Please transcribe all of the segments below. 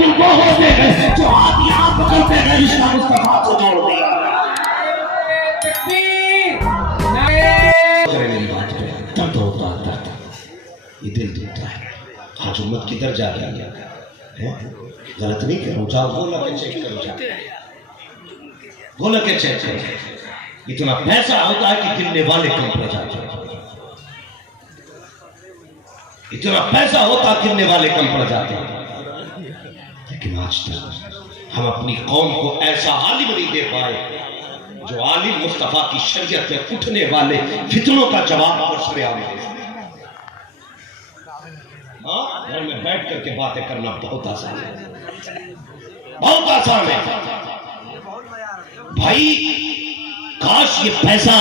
قاتل وہ ہوتے ہیں جو ہاتھ یہاں پکڑتے ہیں رشتہ مصطفیٰ سے جوڑ دیا۔ درد ہوتا ہے، درد یہ دل دکھتا ہے۔ آج امت کدھر جا رہی ہے؟ غلط نہیں کر رہا ہوں، جاؤ بولا کہ چیک کرو، جاؤ بولا کہ چیک کرو۔ اتنا پیسہ ہوتا ہے کہ گرنے والے کم پڑ جاتے ہیں، اتنا پیسہ ہوتا ہے گرنے والے کم پڑ جاتے ہیں۔ لیکن آج تک ہم اپنی قوم کو ایسا عالم نہیں دے پائے جو عالم مصطفیٰ کی شریعت پہ اٹھنے والے فتنوں کا جواب اور سرے آنے دے۔ گھر میں بیٹھ کر کے باتیں کرنا بہت آسان ہے، بہت آسان ہے بھائی۔ کاش یہ پیسہ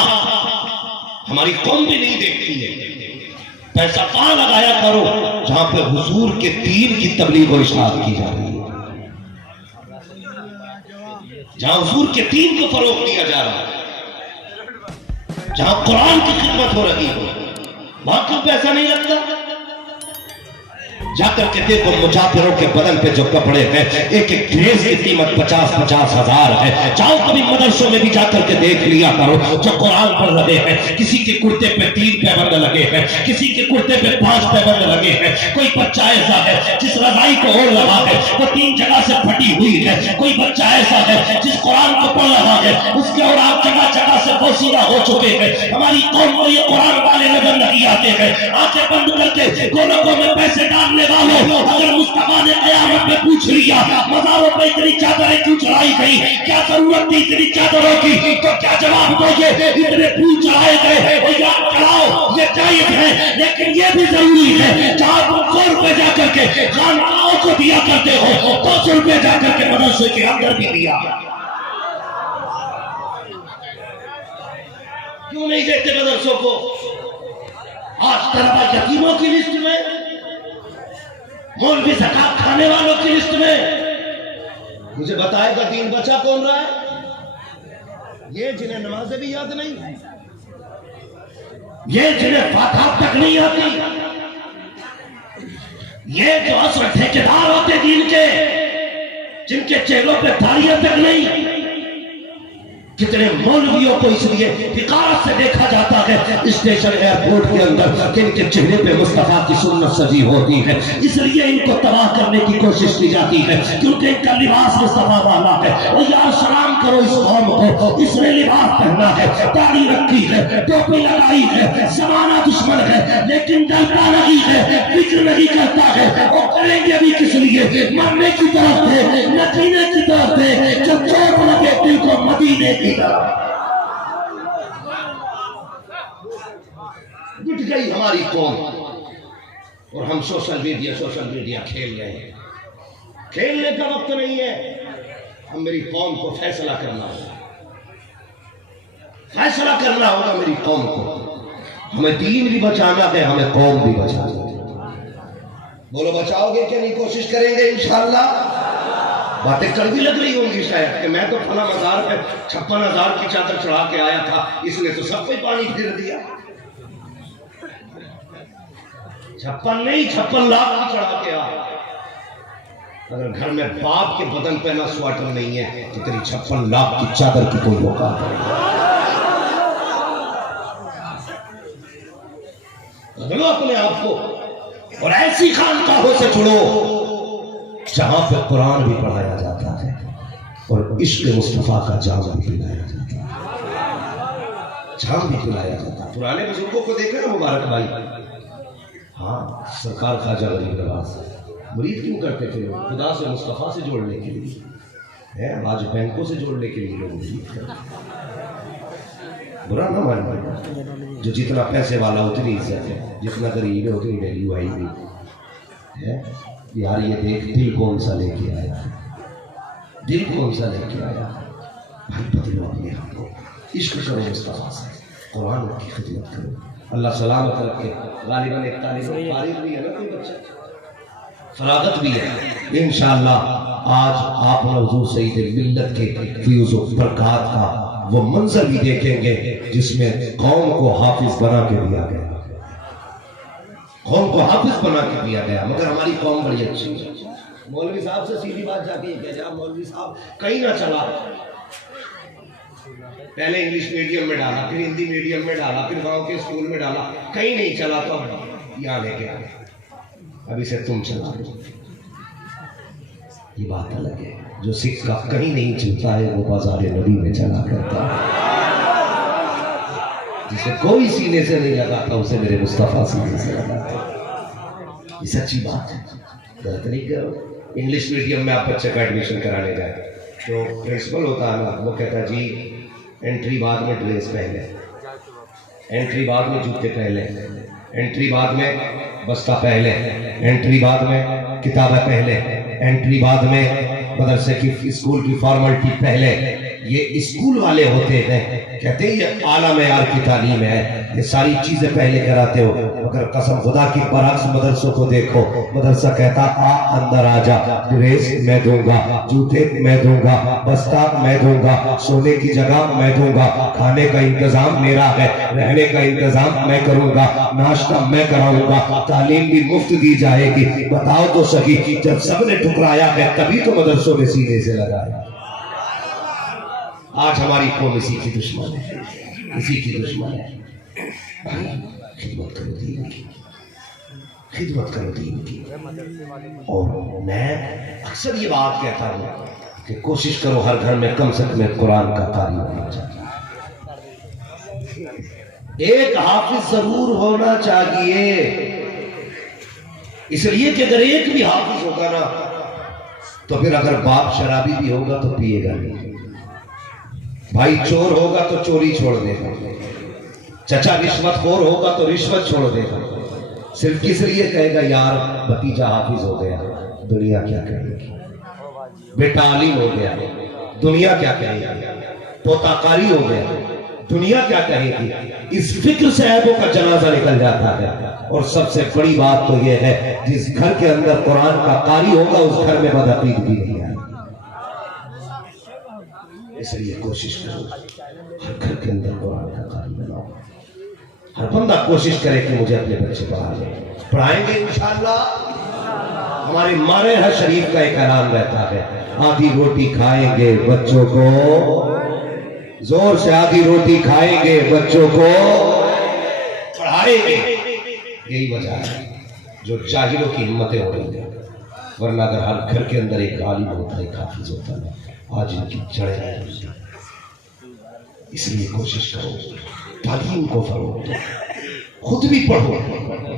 ہماری قوم بھی نہیں دیکھتی ہے۔ پیسہ کہاں لگایا کرو جہاں پہ حضور کے دین کی تبلیغ و ارشاد کی جا رہی ہے، جہاں حضور کے دین کو فروغ دیا جا رہا ہے، جہاں قرآن کی خدمت ہو رہی ہو، وہاں کیوں پیسہ نہیں لگتا؟ جا کر کے دیکھو مسافروں کے بدن پہ جو کپڑے ہیں، ایک ایک ڈریس کی قیمت 50-50 ہزار ہے۔ جاؤ کبھی مدرسوں میں بھی جا کر کے دیکھ لیا کرو، جو قرآن پڑھ رہے ہیں کسی کے کرتے پہ 3 پیبند لگے ہیں، کسی کے کرتے پہ 5 پیبند لگے ہیں۔ کوئی بچہ ایسا ہے جس رضائی کو اوڑھ رہا ہے وہ 3 جگہ سے پھٹی ہوئی ہے، کوئی بچہ ایسا ہے جس قرآن کو پڑھ رہا ہے اس کے اوراق جگہ جگہ سے بوسیدہ ہو چکے ہیں۔ ہماری قوم کو یہ قرآن والے نظر نہیں آتے ہیں۔ آنکھیں بند کر کے گولکوں میں پیسے ڈالنے والوں، اگر مصطفیٰ نے قیامت میں پوچھ لیا مزاروں پہ اتنی چادریں کیوں چڑھائی گئی، کیا ضرورت تھی اتنی چادروں کی، تو کیا جواب دو گے؟ اتنے پھول چڑھائے گئے اور یاد چڑھاؤ یہ جائز ہے، لیکن یہ بھی ضروری ہے جہاں تم 100 روپے جا کر کے خانقاہوں کو دیا کرتے ہو 200 روپے جا کر کے مدرسے کے اندر بھی دیا۔ کیوں نہیں دیتے مدرسوں کو؟ آج طلبہ یتیموں کی لسٹ میں، مولوی زکات کھانے والوں کی لسٹ میں۔ مجھے بتائے گا دین بچا کون رہا ہے؟ یہ جنہیں نمازیں بھی یاد نہیں، یہ جنہیں فاتحہ تک نہیں آتی، یہ جو اصل ٹھیکیدار ہوتے دین کے، جن کے چہروں پہ داڑیاں تک نہیں۔ کتنے مولویوں کو اس لیے حقارت سے دیکھا جاتا ہے اسٹیشن ایئرپورٹ کے اندر کہ ان کے چہرے پہ مصطفیٰ کی سنت سجی ہوتی ہے، اس لیے ان کو تباہ کرنے کی کوشش کی جاتی ہے کیونکہ ان کا لباس مصطفیٰ والا ہے۔ اور یار سلام کرو اس قوم کو، اس نے لباس پہنا ہے، داڑھی رکھی ہے، ٹوپی لگائی ہے، زمانہ دشمن ہے لیکن ڈرتا نہیں ہے، فکر نہیں کرتا ہے۔ وہ کریں گے بھی کس لیے؟ مرنے کی طرف ہے، نچینے کی طرف ہے، جو چوٹ لگے دل کو مدینے کی مٹ گئی ہماری قوم، اور ہم سوشل میڈیا کھیل رہے ہیں۔ کھیلنے کا وقت نہیں ہے، ہم میری قوم کو فیصلہ کرنا ہوگا، فیصلہ کرنا ہوگا میری قوم کو۔ ہمیں دین بھی بچانا ہے، ہمیں قوم بھی بچانا ہے۔ بولو بچاؤ گے کہ نہیں؟ کوشش کریں گے انشاءاللہ۔ باتیں کڑوی لگ رہی ہوں گی شاید کہ میں تو فلاں مزار پہ 56,000 کی چادر چڑھا کے آیا تھا، اس نے تو سب پہ پانی پھیر دیا۔ 56 نہیں 56 لاکھ کی چڑھا کے آیا۔ اگر گھر میں باپ کے بدن پہ نہ سویٹر نہیں ہے تو تیری 56 لاکھ کی چادر کی کوئی اوقات نہیں۔ بدلو اپنے آپ کو اور ایسی خانقاہوں سے جڑو جہاں پہ قرآن بھی پڑھایا جاتا ہے اور عشق مصطفیٰ کا جام بھی پلایا جاتا ہے، جام بھی پلایا جاتا ہے۔ پرانے بزرگوں کو دیکھا نا مبارک بھائی، ہاں سرکار خواجہ غریب نواز مرید کیوں کرتے تھے؟ خدا سے مصطفیٰ سے جوڑنے کے لیے، آج بینکوں سے جوڑنے کے لیے لوگ مرید کرتے ہیں۔ برا نہ ماننا، جو جتنا پیسے والا اتنی عزت ہے، جتنا غریب ہے اتنی ویلیو آئی ہوئی ہے۔ یار یہ دیکھ دل کون سا لے کے آیا ہے، دل کون سا لے کے آیا ہے۔ بھائی بدلو اپنے آپ کو، عشق کرو مصطفیٰ سے، قرآن کی خدمت کرو۔ اللہ سلامت رکھے۔ غالباً ایک طالب فارغ بھی ہے نا کوئی بچہ، فراغت بھی ہے انشاءاللہ۔ آج آپ حضور سید ملت کے فیوز و برکات کا وہ منظر بھی دیکھیں گے جس میں قوم کو حافظ بنا کے دیا گیا، قوم کو حافظ بنا کے دیا گیا۔ مگر ہماری قوم بڑی اچھی ہے، مولوی صاحب سے سیدھی بات جا کے یہ کہہ جا مولوی صاحب کہیں نہ چلا، پہلے انگلش میڈیم میں ڈالا، پھر ہندی میڈیم میں ڈالا، پھر گاؤں کے اسکول میں ڈالا، کہیں نہیں چلا تو اب یہاں لے کے آئے، ابھی سے تم چلا دو۔ یہ بات الگ ہے، جو سکہ کہیں نہیں چلتا ہے وہ بازار نبی میں چلا کرتا ہے، جسے کوئی سینے سے نہیں لگاتا اسے میرے مصطفیٰ سینے سے لگاتا ہے۔ یہ سچی بات ہے، غلط نہیں کرو۔ انگلش میڈیم میں آپ بچے کا ایڈمیشن کرانے جائے تو پرنسپل ہوتا ہے نا، وہ کہتا ہے جی انٹری بعد میں ڈریس پہلے، انٹری بعد میں جوتے پہلے، انٹری بعد میں بستہ پہلے، انٹری بعد میں کتابیں پہلے، انٹری بعد میں مدرسے کی اسکول کی فارملٹی پہلے۔ یہ اسکول والے ہوتے ہیں، کہتے ہیں یہ اعلیٰ معیار کی تعلیم ہے، یہ ساری چیزیں پہلے کراتے ہو، مگر قسم خدا کی برعکس مدرسوں کو دیکھو، مدرسہ کہتا آ اندر آ جا، ڈریس میں دوں گا، جوتے میں دوں گا، بستہ میں دوں گا، سونے کی جگہ میں دوں گا، کھانے کا انتظام میرا ہے، رہنے کا انتظام میں کروں گا، ناشتہ میں کراؤں گا، تعلیم بھی مفت دی جائے گی۔ بتاؤ تو صحیح، جب سب نے ٹھکرایا ہے تبھی تو مدرسوں نے سینے سے لگایا۔ آج ہماری قوم اسی کی دشمن ہے، اسی کی دشمن ہے۔ خدمت کرو دین کی، خدمت کرو دین کی۔ اور میں اکثر یہ بات کہتا ہوں کہ کوشش کرو ہر گھر میں کم سے کم قرآن کا قاری ہونا چاہیے، ایک حافظ ضرور ہونا چاہیے، اس لیے کہ اگر ایک بھی حافظ ہوگا نا تو پھر اگر باپ شرابی بھی ہوگا تو پیے گا نہیں، بھائی چور ہوگا تو چوری چھوڑ دے گا، چچا رشوت خور ہوگا تو رشوت چھوڑ دے گا، صرف کس لیے کہے گا یار بھتیجا حافظ ہو گیا، دنیا کیا کہے گی، بیٹا عالم ہو گیا، دنیا کیا کہے گی، پوتا قاری ہو گیا، دنیا کیا کہے گی۔ اس فکر سے عیبوں کا جنازہ نکل جاتا ہے۔ اور سب سے بڑی بات تو یہ ہے جس گھر کے اندر قرآن کا قاری ہوگا اس گھر میں بدعقید بھی نہیں آئے۔ اس لیے کوشش کرو ہر گھر کے اندر قرآن کا قاری بناؤ، ہر بندہ کوشش کرے کہ مجھے اپنے بچے پڑھا لیں، پڑھائیں گے انشاءاللہ۔ ہمارے مارے شریف کا ایک اعلان رہتا ہے، آدھی روٹی کھائیں گے بچوں کو، زور سے آدھی روٹی کھائیں گے بچوں کو پڑھائیں گے۔ یہی وجہ ہے جو جاہلوں کی ہمتیں ہو رہی ہیں، ورنہ اگر ہر گھر کے اندر ایک عالم ہوتا ہے، ایک حافظ ہوتا ہے، آج ان کی جڑیں ہیں۔ اس لیے کوشش کرو تعلیم کو فروغ دو، خود بھی پڑھو،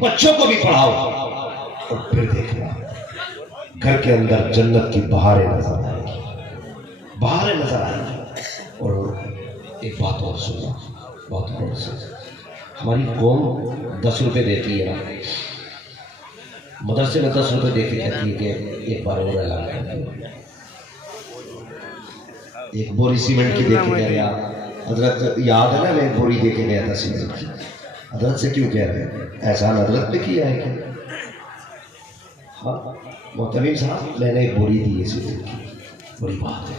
بچوں کو بھی پڑھاؤ، اور پھر دیکھنا گھر کے اندر جنت کی بہاریں نظر آئیں گی، بہاریں نظر آئیں گی۔ اور ایک بات اور سنو، بات اور سنو، ہماری قوم 10 روپے دیتی ہے نا، مدرسے میں 10 روپے دے کے کہتی ہے کہ ایک بار اور اعلان کرتے ہیں، ایک بوری سیمنٹ کی دے کے کہہ رہا حضرت، یاد ہے نا میں ایک بوری دے کے گیا تھا سیمنٹ کی، حضرت سے کیوں کہہ رہے ہیں، احسان حضرت پہ کیا ہے کہ ہاں محترم صاحب میں نے ایک بوری دی ہے سیمنٹ کی، بڑی بات ہے۔